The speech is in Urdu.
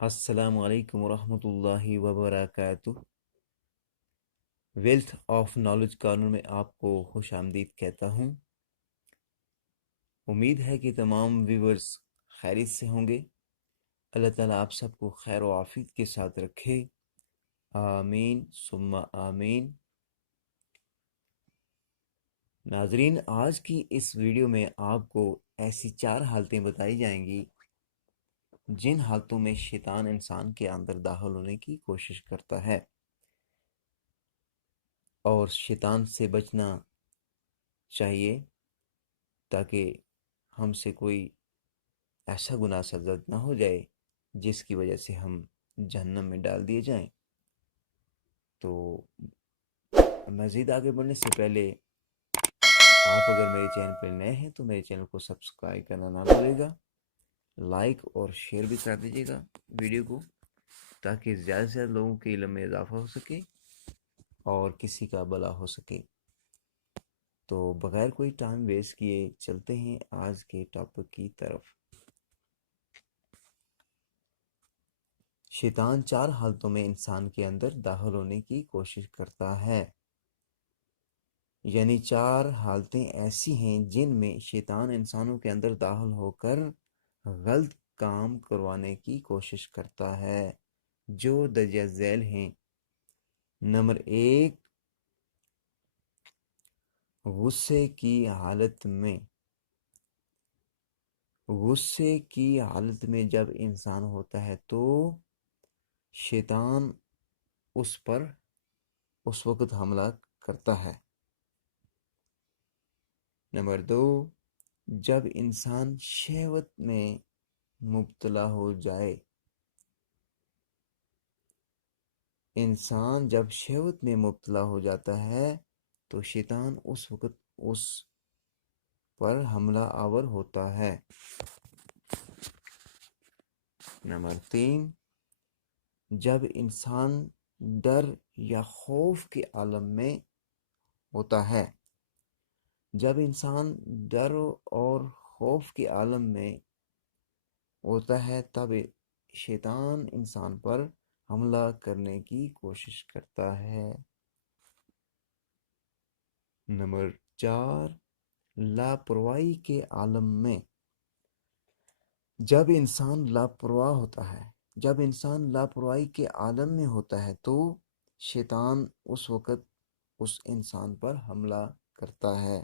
السلام علیکم ورحمۃ اللہ وبرکاتہ۔ ویلتھ آف نالج کارنر میں آپ کو خوش آمدید کہتا ہوں۔ امید ہے کہ تمام ویورز خیریت سے ہوں گے۔ اللہ تعالیٰ آپ سب کو خیر و عافیت کے ساتھ رکھے، آمین ثم آمین۔ ناظرین، آج کی اس ویڈیو میں آپ کو ایسی 4 حالتیں بتائی جائیں گی جن حالتوں میں شیطان انسان کے اندر داخل ہونے کی کوشش کرتا ہے، اور شیطان سے بچنا چاہیے تاکہ ہم سے کوئی ایسا گناہ سرزد نہ ہو جائے جس کی وجہ سے ہم جہنم میں ڈال دیے جائیں۔ تو مزید آگے بڑھنے سے پہلے آپ اگر میرے چینل پر نئے ہیں تو میرے چینل کو سبسکرائب کرنا نہ بھولے گا، لائک اور شیئر بھی کر دیجیے گا ویڈیو کو، تاکہ زیادہ سے زیادہ لوگوں کے علم میں اضافہ ہو سکے اور کسی کا بھلا ہو سکے۔ تو بغیر کوئی ٹائم ویسٹ کیے چلتے ہیں آج کے ٹاپک کی طرف۔ شیطان 4 حالتوں میں انسان کے اندر داخل ہونے کی کوشش کرتا ہے، یعنی 4 حالتیں ایسی ہیں جن میں شیطان انسانوں کے اندر داخل ہو کر غلط کام کروانے کی کوشش کرتا ہے، جو درجہ ذیل ہیں۔ نمبر 1، غصے کی حالت میں۔ غصے کی حالت میں جب انسان ہوتا ہے تو شیطان اس پر اس وقت حملہ کرتا ہے۔ نمبر 2، جب انسان شہوت میں مبتلا ہو جائے۔ انسان جب شہوت میں مبتلا ہو جاتا ہے تو شیطان اس وقت اس پر حملہ آور ہوتا ہے۔ نمبر 3، جب انسان ڈر یا خوف کے عالم میں ہوتا ہے۔ جب انسان ڈر اور خوف کے عالم میں ہوتا ہے تب شیطان انسان پر حملہ کرنے کی کوشش کرتا ہے۔ نمبر 4، لاپرواہی کے عالم میں۔ جب انسان لاپرواہ ہوتا ہے، جب انسان لاپرواہی کے عالم میں ہوتا ہے تو شیطان اس وقت اس انسان پر حملہ کرتا ہے۔